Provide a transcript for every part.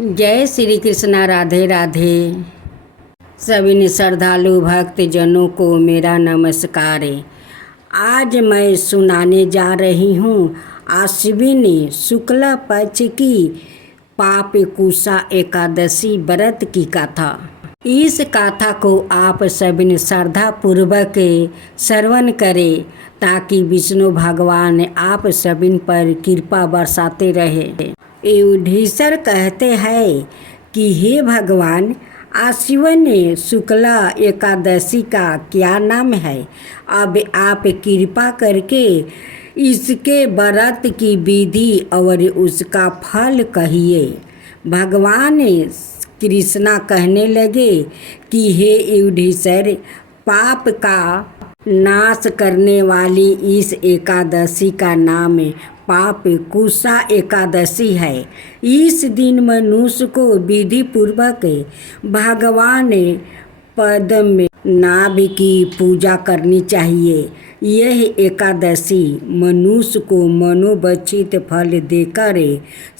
जय श्री कृष्णा। राधे राधे। सभी श्रद्धालु भक्त जनों को मेरा नमस्कार है। आज मैं सुनाने जा रही हूँ आश्विन शुक्ल पक्ष की पापकुशा एकादशी व्रत की कथा। इस कथा को आप सभी श्रद्धा पूर्वक श्रवण करें ताकि विष्णु भगवान आप सभी पर कृपा बरसाते रहे। युधिष्ठिर कहते हैं कि हे भगवान, आश्विन शुक्ला एकादशी का क्या नाम है? अब आप कृपा करके इसके व्रत की विधि और उसका फल कहिए। भगवान कृष्णा कहने लगे कि हे युधिष्ठिर, पाप का नाश करने वाली इस एकादशी का नाम पापकुशा एकादशी है। इस दिन मनुष्य को विधि पूर्वक भगवान पद्मनाभ की पूजा करनी चाहिए। यह एकादशी मनुष्य को मनोवांछित फल देकर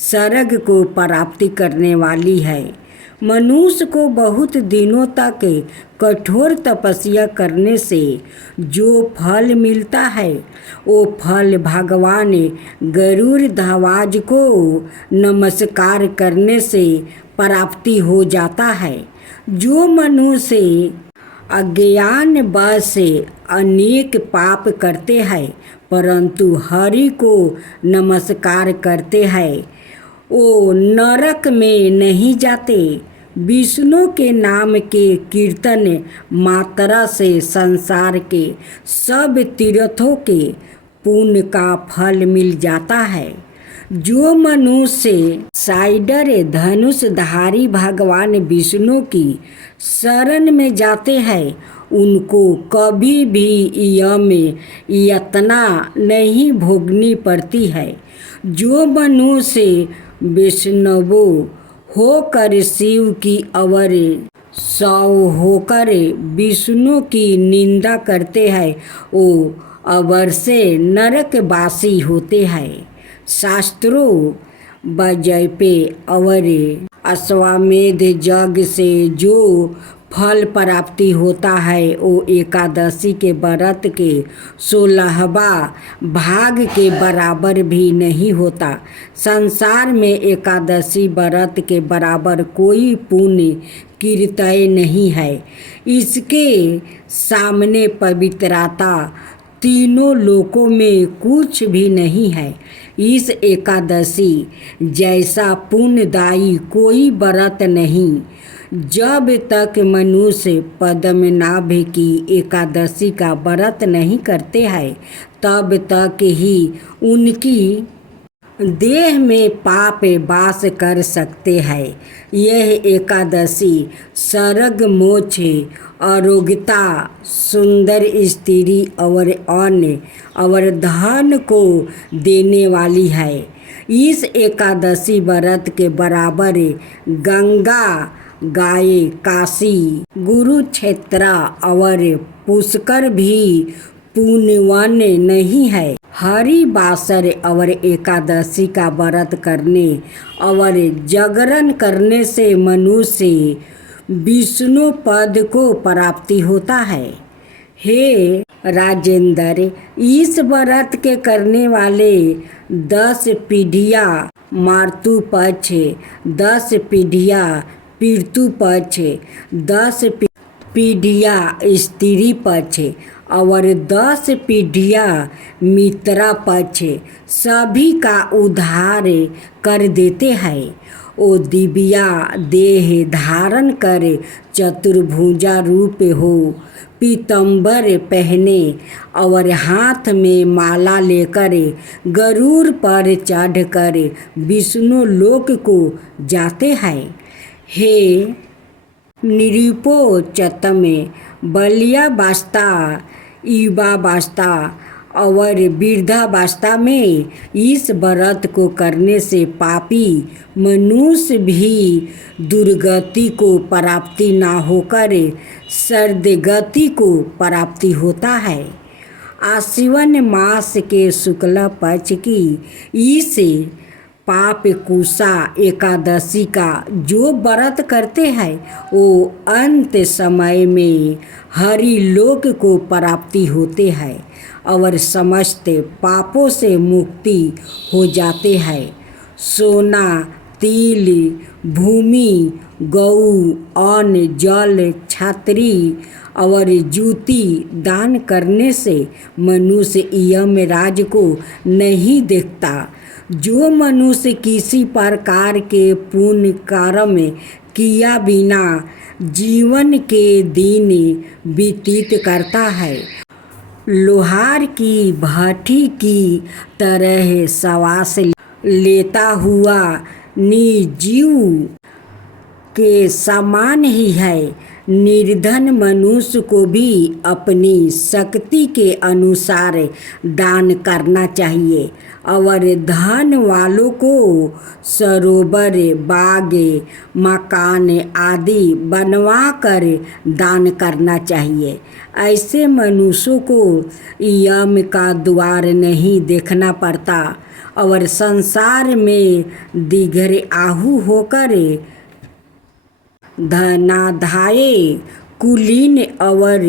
स्वर्ग को प्राप्ति करने वाली है। मनुष्य को बहुत दिनों तक कठोर तपस्या करने से जो फल मिलता है वो फल भगवान गरुड़ ध्वज को नमस्कार करने से प्राप्ति हो जाता है। जो मनुष्य अज्ञान वश से अनेक पाप करते हैं परंतु हरि को नमस्कार करते हैं वो नरक में नहीं जाते। विष्णु के नाम के कीर्तन मात्रा से संसार के सब तीर्थों के पुण्य का फल मिल जाता है। जो मनुष्य साइडर धनुषधारी भगवान विष्णु की शरण में जाते हैं उनको कभी भी यम यातना नहीं भोगनी पड़ती है। जो मनुष्य वैष्णवो होकर शिव की अवर सौ होकर विष्णु की निंदा करते हैं वो अवर से नरकवासी होते हैं। शास्त्रों बजय पे अवर अश्वमेध यज्ञ से जो फल प्राप्ति होता है वो एकादशी के व्रत के 16वां भाग के बराबर भी नहीं होता। संसार में एकादशी व्रत के बराबर कोई पुण्य कृत्य नहीं है। इसके सामने पवित्रता तीनों लोकों में कुछ भी नहीं है। इस एकादशी जैसा पुण्यदायी कोई व्रत नहीं। जब तक मनुष्य पद्मनाभ की एकादशी का व्रत नहीं करते हैं तब तक ही उनकी देह में पाप वास कर सकते हैं। यह एकादशी स्वर्ग मोक्ष आरोग्यता सुंदर स्त्री और अन्न और धन को देने वाली है। इस एकादशी व्रत के बराबर गंगा गाय काशी कुरुक्षेत्र और पुष्कर भी पुण्यवान नहीं है। हरिवासर और एकादशी का व्रत करने और जागरण करने से मनुष्य विष्णु पद को प्राप्ति होता है। हे राजेंद्र, इस व्रत के करने वाले 10 पीढ़ियाँ मातृ पक्ष, 10 पीढ़ियाँ पितृ पक्ष, 10 पीढ़ियाँ स्त्री पक्ष और 10 पीढ़ियाँ मित्र पक्ष सभी का उद्धार कर देते हैं। ओ दिव्या देह धारण कर चतुर्भुजा रूप हो, पीतंबर पहने और हाथ में माला लेकर गरुड़ पर चढ़कर विष्णु लोक को जाते हैं। हे निरुपोचतम बाल्यावस्था युवावस्था और वृद्धावस्था में इस व्रत को करने से पापी मनुष्य भी दुर्गति को प्राप्ति ना होकर सद्गति को प्राप्ति होता है। आश्विन मास के शुक्ल पक्ष की इस पाप कुसा एकादशी का जो व्रत करते हैं वो अंत समय में हरि लोक को प्राप्ति होते हैं और समस्त पापों से मुक्ति हो जाते हैं। सोना, तिल, भूमि, गऊ, अन्न, जल, छात्री और जूती दान करने से मनुष्य यमराज को नहीं देखता। जो मनुष्य किसी प्रकार के पुण्य कर्म किया बिना जीवन के दिन व्यतीत करता है, लोहार की भट्ठी की तरह श्वास लेता हुआ निर्जीव के समान ही है। निर्धन मनुष्य को भी अपनी शक्ति के अनुसार दान करना चाहिए और धन वालों को सरोवर, बाग, मकान आदि बनवा कर दान करना चाहिए। ऐसे मनुष्यों को यम का द्वार नहीं देखना पड़ता और संसार में दीर्घ आहु होकर धनाधाय, कुलीन और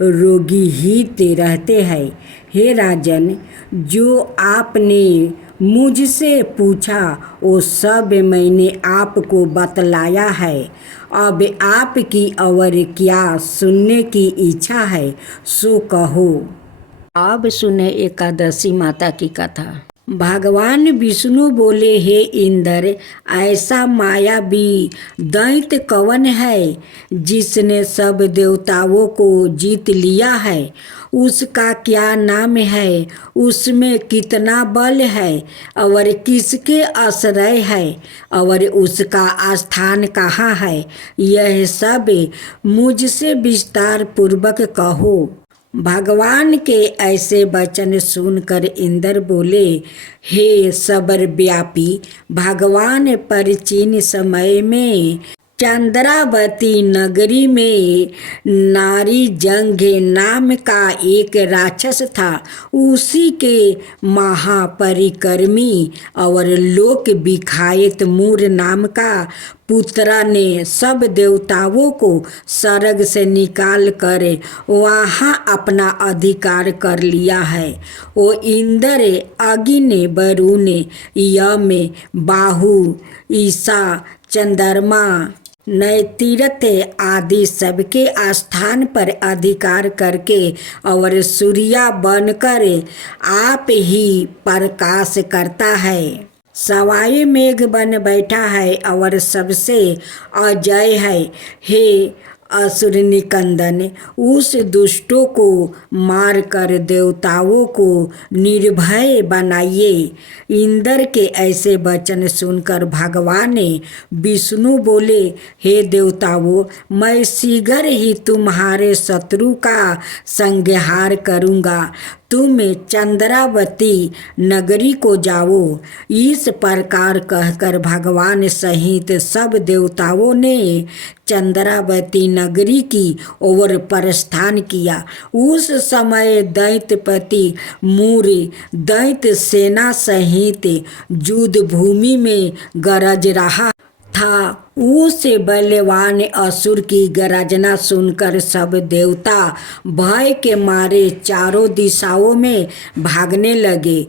रोगी हित रहते हैं। हे राजन, जो आपने मुझसे पूछा वो सब मैंने आपको बतलाया है। अब आपकी और क्या सुनने की इच्छा है सो कहो। अब सुने एकादशी माता की कथा। भगवान विष्णु बोले, हे इंद्र, ऐसा मायावी दैत्य कौन है जिसने सब देवताओं को जीत लिया है? उसका क्या नाम है? उसमें कितना बल है और किसके आश्रय है और उसका स्थान कहाँ है? यह सब मुझसे विस्तार पूर्वक कहो। भगवान के ऐसे वचन सुनकर इंद्र बोले, हे सर्वव्यापी भगवान, प्राचीन समय में चंद्रावती नगरी में नारी जंघ नाम का एक राक्षस था। उसी के महापरिक्रमी और लोक विख्यात मूर नाम का पुत्रा ने सब देवताओं को स्वर्ग से निकाल कर वहाँ अपना अधिकार कर लिया है। वो इंद्र, अग्नि, वरुण, यम, बाहु, ईशा, चंद्रमा, नैतिरथ आदि सबके स्थान पर अधिकार करके और सूर्या बनकर आप ही प्रकाश करता है। सवाई मेघ बन बैठा है और सबसे अजय है। हे असुर निकंदन, उस दुष्टों को मारकर देवताओं को निर्भय बनाइए। इंद्र के ऐसे वचन सुनकर भगवान विष्णु बोले, हे देवताओं, मैं शीघ्र ही तुम्हारे शत्रु का संहार करूँगा। तुम चंद्रावती नगरी को जाओ। इस प्रकार कहकर भगवान सहित सब देवताओं ने चंद्रावती नगरी की ओर प्रस्थान किया। उस समय दैत्यपति मूर दैत्य सेना सहित युद्ध भूमि में गरज रहा था। उस बलवान असुर की गर्जना सुनकर सब देवता भय के मारे चारों दिशाओं में भागने लगे।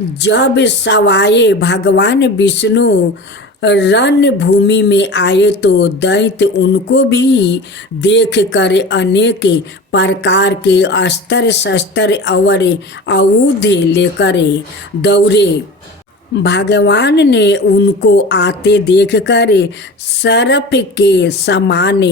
जब सवाए भगवान विष्णु रणभूमि में आए तो दैत्य उनको भी देख कर अनेक प्रकार के अस्त्र शस्त्र और आयुध लेकर दौड़े। भगवान ने उनको आते देखकर सर्प के समान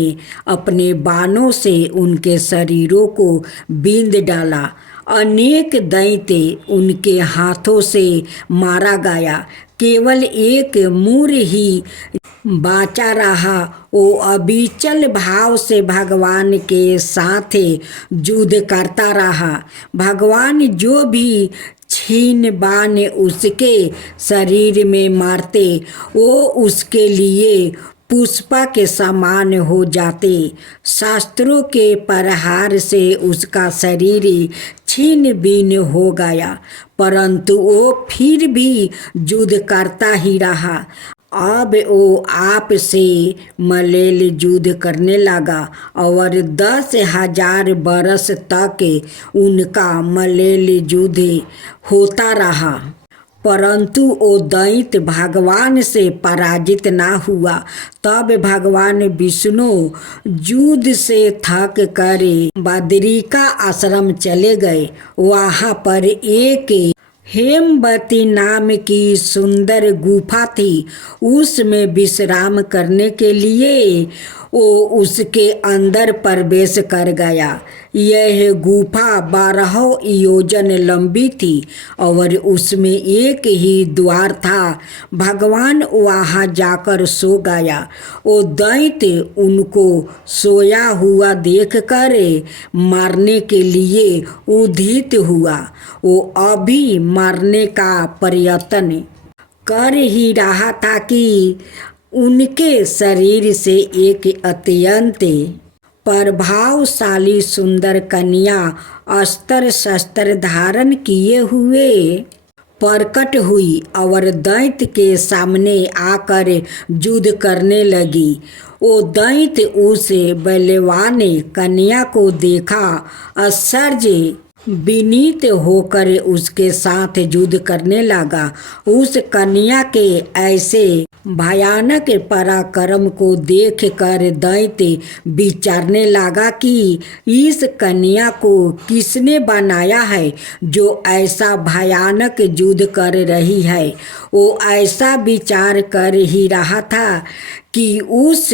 अपने बाणों से उनके शरीरों को बींध डाला। अनेक दैत्य उनके हाथों से मारा गया। केवल एक मूर ही बाचा रहा। वो अविचल भाव से भगवान के साथ युद्ध करता रहा। भगवान जो भी छीन बाण उसके शरीर में मारते वो उसके लिए पुष्पा के समान हो जाते। शास्त्रों के प्रहार से उसका शरीर छीन बीन हो गया। परंतु वो फिर भी युद्ध करता ही रहा। अब वो आप से मल्लेल युद्ध करने लगा और 10,000 बरस तक उनका मल्लेल युद्ध होता रहा, परंतु वो दैत्य भगवान से पराजित ना हुआ। तब भगवान विष्णु युद्ध से थक कर बदरिका आश्रम चले गए। वहाँ पर एक हेमवती नाम की सुंदर गुफा थी। उसमें विश्राम करने के लिए वो उसके अंदर प्रवेश कर गया। यह गुफा 12 योजन लंबी थी और उसमें एक ही द्वार था। भगवान वहाँ जाकर सो गया। वो दैत्य उनको सोया हुआ देखकर मारने के लिए उद्यत हुआ। वो अभी मारने का प्रयत्न कर ही रहा था कि उनके शरीर से एक अत्यंत प्रभावशाली सुंदर कन्या अस्त्र शस्त्र धारण किए हुए प्रकट हुई और दैत्य के सामने आकर युद्ध करने लगी। वो दैत्य उस बलवान कन्या को देखा, आश्चर्य विनीत होकर उसके साथ युद्ध करने लगा। उस कन्या के ऐसे भयानक पराक्रम को देखकर दैत्य विचारने लगा कि इस कन्या को किसने बनाया है जो ऐसा भयानक युद्ध कर रही है। वो ऐसा विचार कर ही रहा था कि उस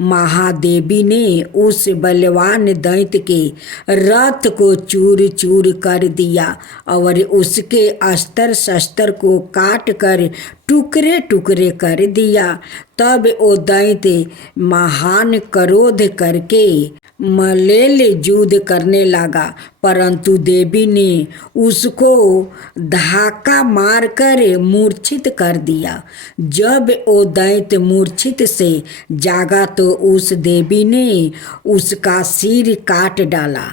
महादेवी ने उस बलवान दैत्य के रथ को चूर चूर कर दिया और उसके अस्त्र शस्त्र को काट कर टुकड़े टुकड़े कर दिया। तब वो दैत्य महान क्रोध करके मल्लेल युद्ध करने लगा, परंतु देवी ने उसको धक्का मारकर मूर्छित कर दिया। जब वो दैत्य मूर्छित से जागा तो उस देवी ने उसका सिर काट डाला।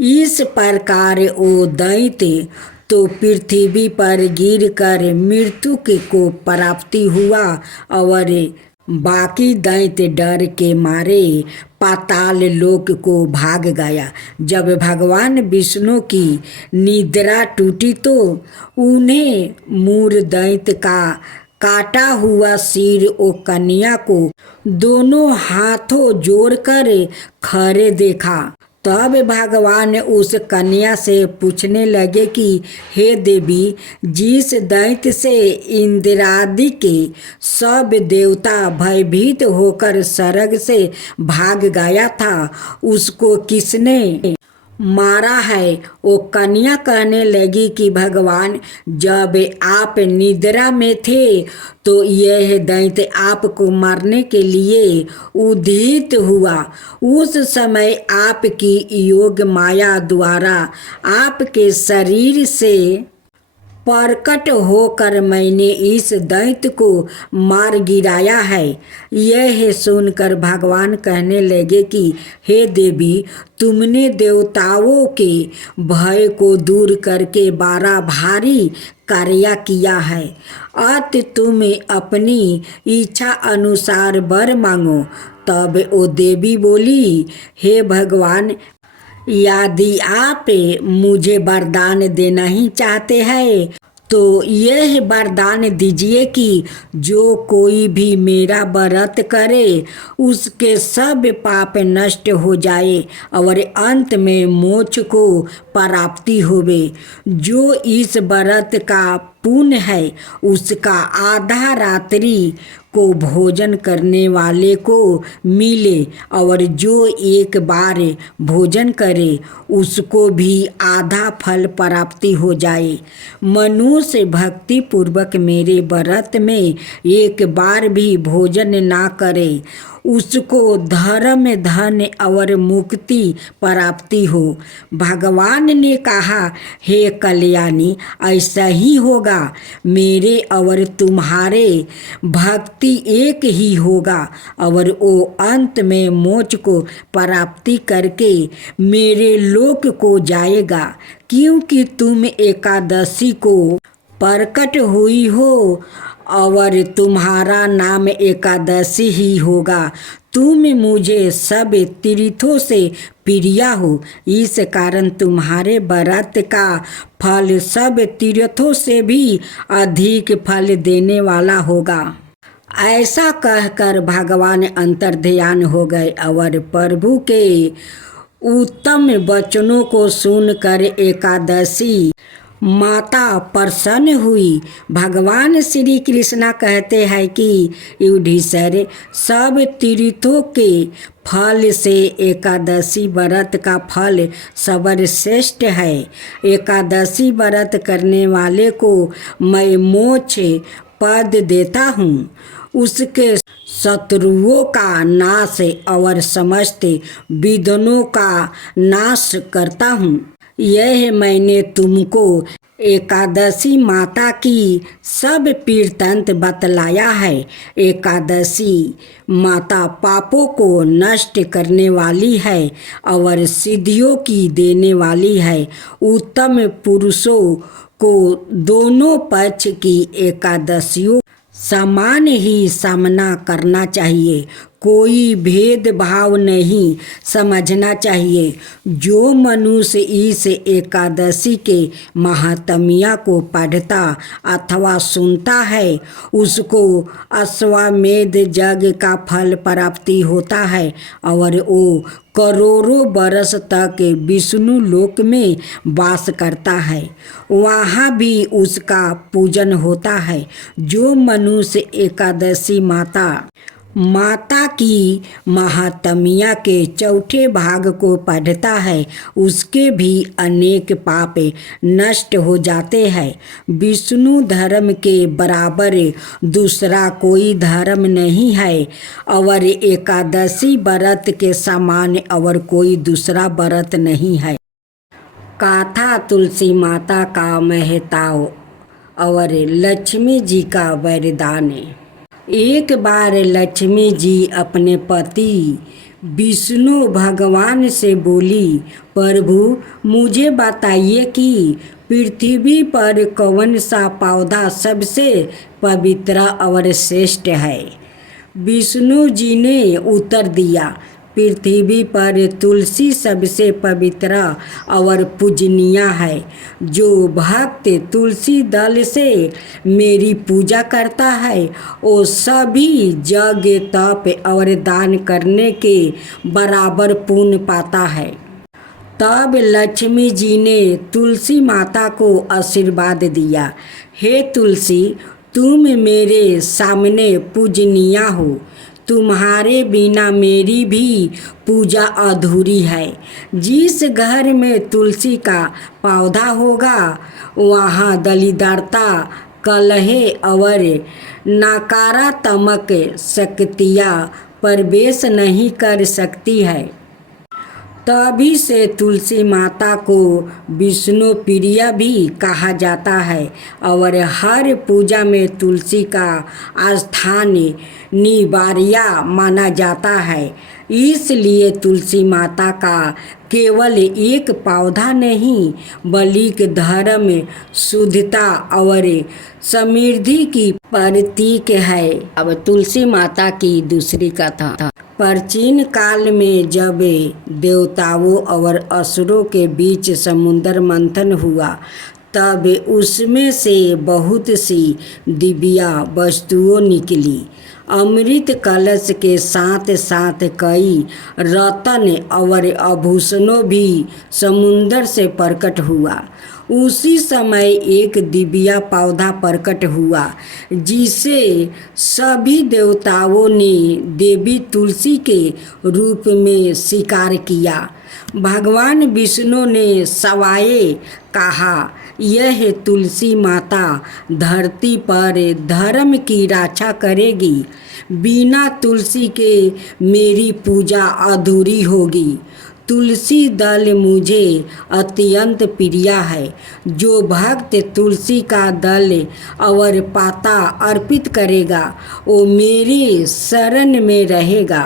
इस प्रकार वो दैत्य तो पृथ्वी पर गिरकर मृत्यु को प्राप्ति हुआ और बाकी दैत्य डर के मारे पाताल लोक को भाग गया। जब भगवान विष्णु की निद्रा टूटी तो उन्हें मूर दैत्य का काटा हुआ सिर ओ कन्या को दोनों हाथों जोड़कर खड़े देखा। तब भगवान उस कन्या से पूछने लगे कि हे देवी, जिस दैत्य से इंद्रादि के सब देवता भयभीत होकर स्वर्ग से भाग गया था, उसको किसने मारा है? वो कन्या कहने लगी कि भगवान, जब आप निद्रा में थे तो यह दैत्य आपको मारने के लिए उद्यत हुआ। उस समय आपकी योग माया द्वारा आपके शरीर से प्रकट होकर मैंने इस दैत्य को मार गिराया है। यह सुनकर भगवान कहने लगे कि हे देवी, तुमने देवताओं के भय को दूर करके बड़ा भारी कार्य किया है। अत तुम अपनी इच्छा अनुसार वर मांगो। तब वो देवी बोली, हे भगवान, यदि आप मुझे वरदान देना ही चाहते हैं तो यह वरदान दीजिए कि जो कोई भी मेरा व्रत करे उसके सब पाप नष्ट हो जाए और अंत में मोक्ष को प्राप्ति होवे। जो इस व्रत का पुण्य है उसका आधा रात्रि को भोजन करने वाले को मिले और जो एक बार भोजन करे उसको भी आधा फल प्राप्ति हो जाए। मनुष्य भक्ति पूर्वक मेरे व्रत में एक बार भी भोजन ना करे, उसको धर्म धन और मुक्ति प्राप्ति हो। भगवान ने कहा, हे कल्याणी, ऐसा ही होगा। मेरे और तुम्हारे भक्ति एक ही होगा और वो अंत में मोक्ष को प्राप्ति करके मेरे लोक को जाएगा, क्योंकि तुम एकादशी को प्रकट हुई हो और तुम्हारा नाम एकादशी ही होगा। तुम मुझे सब तीर्थों से प्रिया हो, इस कारण तुम्हारे व्रत का फल सब तीर्थों से भी अधिक फल देने वाला होगा। ऐसा कहकर भगवान अंतर्ध्यान हो गए और प्रभु के उत्तम वचनों को सुनकर एकादशी माता प्रसन्न हुई। भगवान श्री कृष्णा कहते हैं कि युधिष्ठिर, सब तीर्थों के फल से एकादशी व्रत का फल सर्वश्रेष्ठ है। एकादशी व्रत करने वाले को मैं मोक्ष पद देता हूँ, उसके शत्रुओं का नाश और समस्त विघ्नों का नाश करता हूँ। यह मैंने तुमको एकादशी माता की सब वृत्तांत बतलाया है। एकादशी माता पापों को नष्ट करने वाली है और सिद्धियों की देने वाली है। उत्तम पुरुषों को दोनों पक्ष की एकादशियों समान ही सामना करना चाहिए, कोई भेदभाव नहीं समझना चाहिए। जो मनुष्य इस एकादशी के महात्म्य को पढ़ता अथवा सुनता है, उसको अश्वमेध यज्ञ का फल प्राप्ति होता है और वो करोड़ों वर्ष तक विष्णु लोक में वास करता है, वहाँ भी उसका पूजन होता है। जो मनुष्य एकादशी माता की महात्म्य के चौथे भाग को पढ़ता है, उसके भी अनेक पाप नष्ट हो जाते हैं। विष्णु धर्म के बराबर दूसरा कोई धर्म नहीं है और एकादशी व्रत के समान और कोई दूसरा व्रत नहीं है। गाथा तुलसी माता का महताव और लक्ष्मी जी का वरदान। एक बार लक्ष्मी जी अपने पति विष्णु भगवान से बोली, प्रभु मुझे बताइए कि पृथ्वी पर कौन सा पौधा सबसे पवित्र और श्रेष्ठ है। विष्णु जी ने उत्तर दिया, पृथ्वी पर तुलसी सबसे पवित्र और पूजनीय है। जो भक्त तुलसी दल से मेरी पूजा करता है, वो सभी यज्ञ तप और दान करने के बराबर पुण्य पाता है। तब लक्ष्मी जी ने तुलसी माता को आशीर्वाद दिया, हे तुलसी, तुम मेरे सामने पूजनीय हो, तुम्हारे बिना मेरी भी पूजा अधूरी है। जिस घर में तुलसी का पौधा होगा, वहाँ दरिद्रता, कलह और नकारात्मक शक्तियाँ प्रवेश नहीं कर सकती है। तभी से तुलसी माता को विष्णु प्रिया भी कहा जाता है और हर पूजा में तुलसी का स्थान निवार्य माना जाता है। इसलिए तुलसी माता का केवल एक पौधा नहीं, बल्कि धर्म, शुद्धता और समृद्धि की प्रतीक है। अब तुलसी माता की दूसरी कथा। प्राचीन काल में जब देवताओं और असुरों के बीच समुद्र मंथन हुआ, तब उसमें से बहुत सी दिव्य वस्तुओं निकली। अमृत कलश के साथ साथ कई रत्न और आभूषणों भी समुद्र से प्रकट हुआ। उसी समय एक दिव्य पौधा प्रकट हुआ, जिसे सभी देवताओं ने देवी तुलसी के रूप में स्वीकार किया। भगवान विष्णु ने सवाए कहा, यह तुलसी माता धरती पर धर्म की रक्षा करेगी। बिना तुलसी के मेरी पूजा अधूरी होगी। तुलसी दल मुझे अत्यंत प्रिय है। जो भक्त तुलसी का दल और पाता अर्पित करेगा वो मेरे शरण में रहेगा।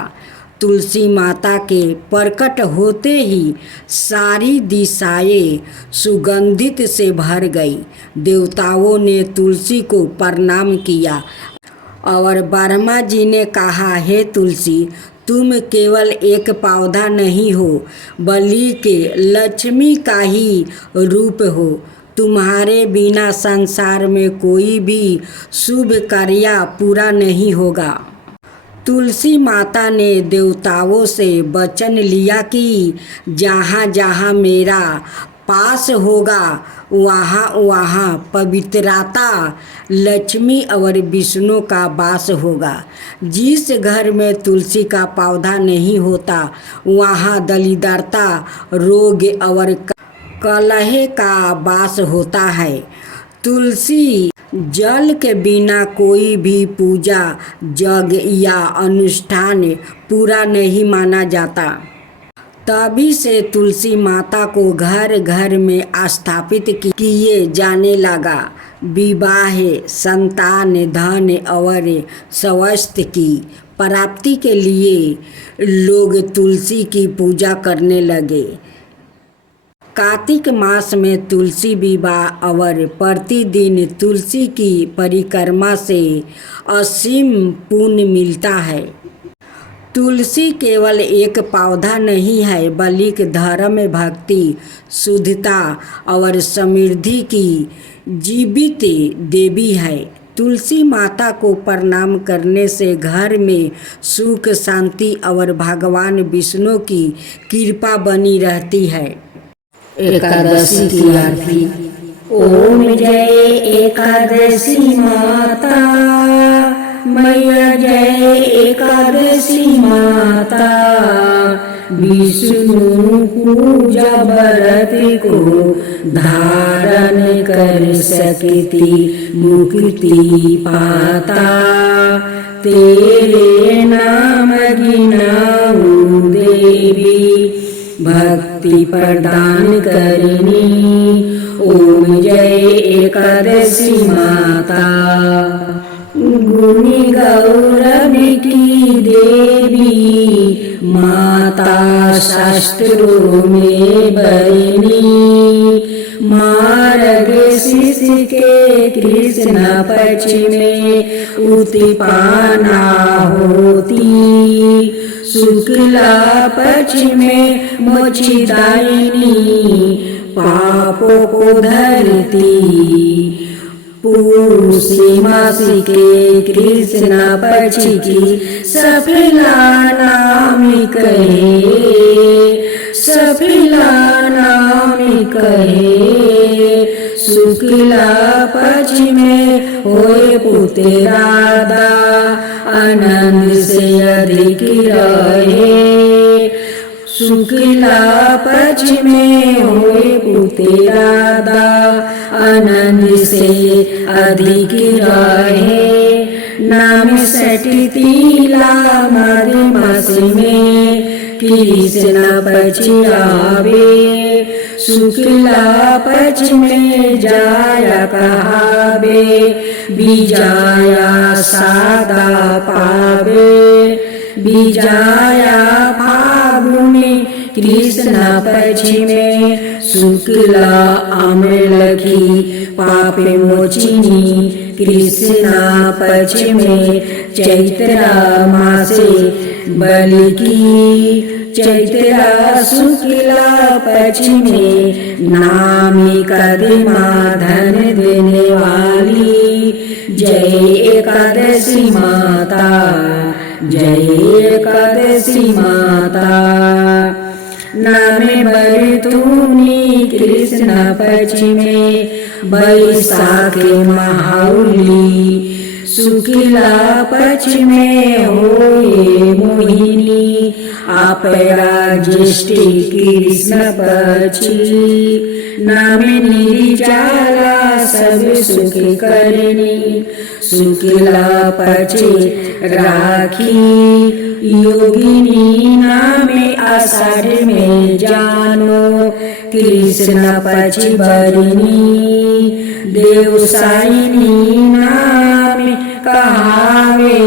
तुलसी माता के प्रकट होते ही सारी दिशाएं सुगंधित से भर गई। देवताओं ने तुलसी को प्रणाम किया और ब्रह्मा जी ने कहा, हे तुलसी, तुम केवल एक पौधा नहीं हो बल्कि लक्ष्मी का ही रूप हो। तुम्हारे बिना संसार में कोई भी शुभ कार्य पूरा नहीं होगा। तुलसी माता ने देवताओं से वचन लिया कि जहाँ जहाँ मेरा पास होगा वहाँ वहाँ पवित्रता, लक्ष्मी और विष्णु का वास होगा। जिस घर में तुलसी का पौधा नहीं होता वहाँ दरिद्रता, रोग और कलह का वास होता है। तुलसी जल के बिना कोई भी पूजा, यज्ञ या अनुष्ठान पूरा नहीं माना जाता। तभी से तुलसी माता को घर घर में स्थापित किए जाने लगा। विवाह, संतान, धन और स्वास्थ्य की प्राप्ति के लिए लोग तुलसी की पूजा करने लगे। कार्तिक मास में तुलसी विवाह और प्रतिदिन तुलसी की परिक्रमा से असीम पुण्य मिलता है। तुलसी केवल एक पौधा नहीं है बल्कि धर्म, भक्ति, शुद्धता और समृद्धि की जीवित देवी है। तुलसी माता को प्रणाम करने से घर में सुख, शांति और भगवान विष्णु की कृपा बनी रहती है। एकादशी की आरती। ओम जय एकादशी माता मैया, जय एकादशी माता। विष्णु पूजा व्रत को धारण कर सकती मुक्ति पाता। तेरे नाम गिनाऊं देवी, भक्ति प्रदान करनी। ओम जय एकादशी माता। गुणी गौरव की देवी माता, शास्त्रों में बनी। मार्ग शीर्ष के कृष्ण पक्ष में उत्पन्ना होती। शुक्ला पक्ष में मोक्षदायिनी, पापों को धरती। पूर्णिमा मासी के कृष्ण पक्ष की सफला नाम कहे, सफला नाम कहे। शुक्ला पक्ष में होए पुत्र राधा, आनंद से अधिक रहे। शुक्ला पक्ष में होए पुत्र राधा, आनंद से अधिक रहे। नाम सटतीला माघ मास में कृष्ण पक्ष आवे। शुक्ला पक्ष में जाया कहावे, विजाया सादा पावे। विजाया फागुनी कृष्ण पक्ष में, शुक्ला अमलखी पाप मोचिनी कृष्ण पक्ष में। चैत्रा मासे बलि की, चैत्रा शुक्ला पक्ष में। नामी कदमा धन देने वाली, जय एकादशी माता, जय एकादशी माता। नामे बरतूनी कृष्ण पक्ष में, बैसाख महाउली। शुक्ला पक्ष में होए मोहिनी अपरा ज्येष्ठी कृष्ण पक्षी नामे निर्जला सब सुख करनी शुक्ला पक्ष राखी योगिनी नामे आषाढ़ में जानो कृष्ण पक्ष बरनी देवसायिनी नामे कहावे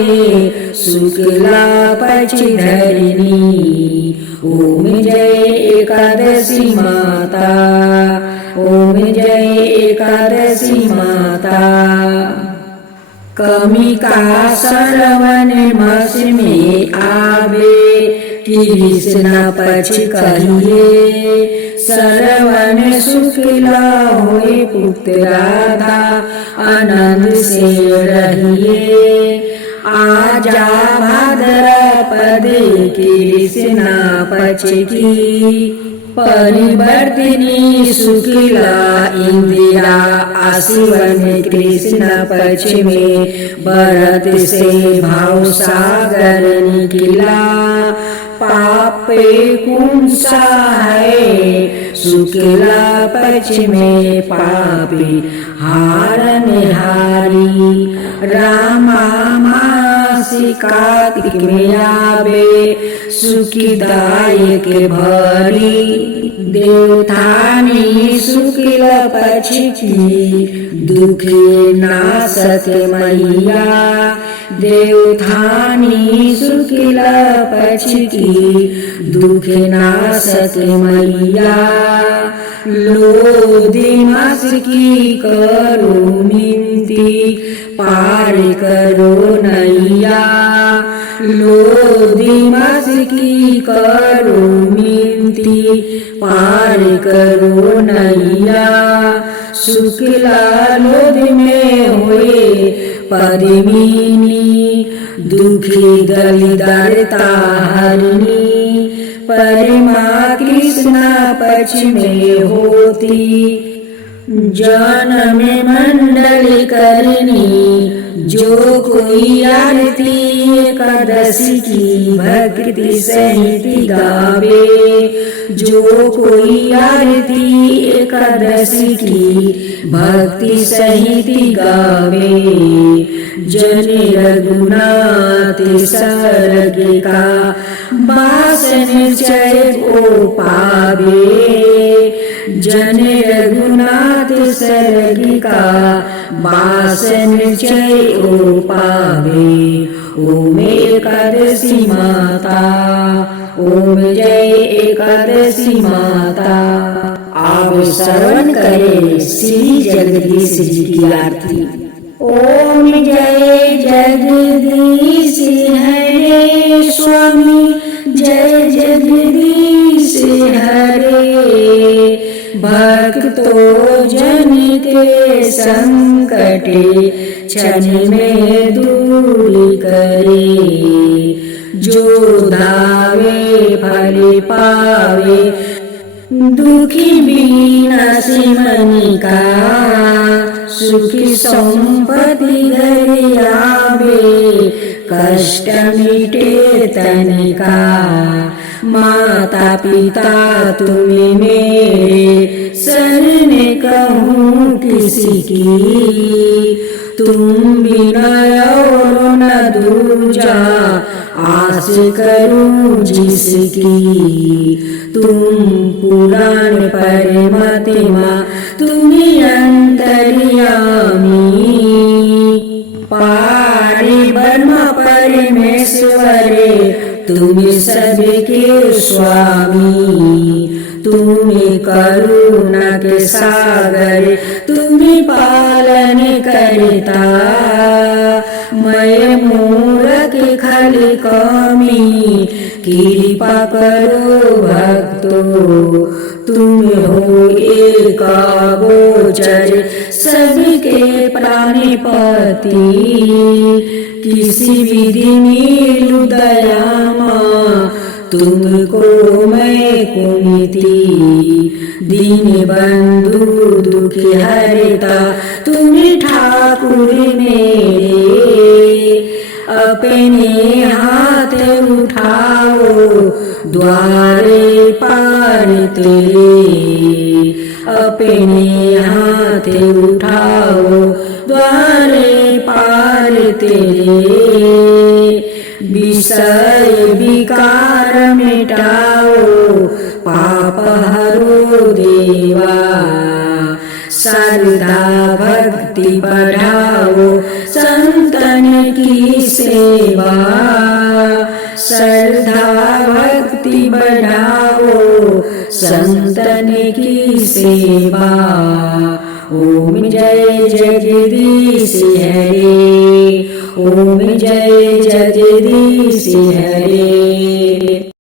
शुक्ला पक्ष धरनी ओम जय एकादशी माता ओम जय एकादशी माता कमी का श्रवण मास में आवे कृष्ण पक्ष कहिए श्रवण शुक्ला होए पुत्र राधा आनंद से रहिए आजा भाद्रपद कृष्ण पक्ष की परिवर्तिनी शुक्ला इंदिरा आशिवन कृष्ण पक्ष में भरत से भाव सागर निकला पापे कुंसा है शुक्ला पक्ष में पापी हारन हारी रामा मासी कार्तिक में आवे सुखदायक भरी देवतानी शुक्ल पक्ष की दुखे नाशक मैया देवतानी शुक्ल पक्ष की दुखे नाशक मैया लोधी मास की करो मिनती पार करो नैया लोधी मास की करो मिनती पार करो नैया शुक्ला लोध में हुए पद्मिनी दुखी दलिदरता हरनी परमा कृष्ण पक्ष में होती जन्म मंडल करनी जो कोई आरती एकादशी की भक्ति सहित गावे जो कोई आरती एकादशी की भक्ति सहित गावे जन रघुनाथ सरग का बासन जय को पावे जन रघुनाथ सरग का बासन जय ओ पावे ओम एकादशी माता ओम जय एकादशी माता। आप श्रवण करें श्री जगदीश जी की आरती। ओम जय जगदीश हरे स्वामी जय जगदीश हरे भक्तों जन के संकट क्षण में दूर करे जो धावे फल पावे दुखी विनाशी मन का सुखी संपत्ति घर आवे कष्ट मिटे तन का माता पिता तुम्हें मेरे शरण कहूँ किसी की तुम बिना और न दूजा आस करूं जिसकी तुम पुराण परमात्मा तुम्हें अंतर्यामी पारे ब्रह्म परमेश्वरे तुम्हें सबके स्वामी तुम्हें करुणा के सागर तुम्हें पालन करता मैं मूर्ख खल कमी कृपा करो भक्तों तुम हो एक गोचर सबके प्राणपति किसी विधि मिलू दयामा तुमको मैं कुमिति दीन बंधु दुख हरता तुम ठाकुर मेरे अपने हाथ उठाओ द्वारे पार तेरे, अपने हाथ उठाओ द्वारे पार तेरे। विषय विकार मिटाओ पाप हरो देवा, श्रद्धा भक्ति बढ़ाओ संतन की सेवा, श्रद्धा भक्ति बढ़ाओ संतन की सेवा। ओम जय जगदीश हरे, ओम जय जगदीश हरे।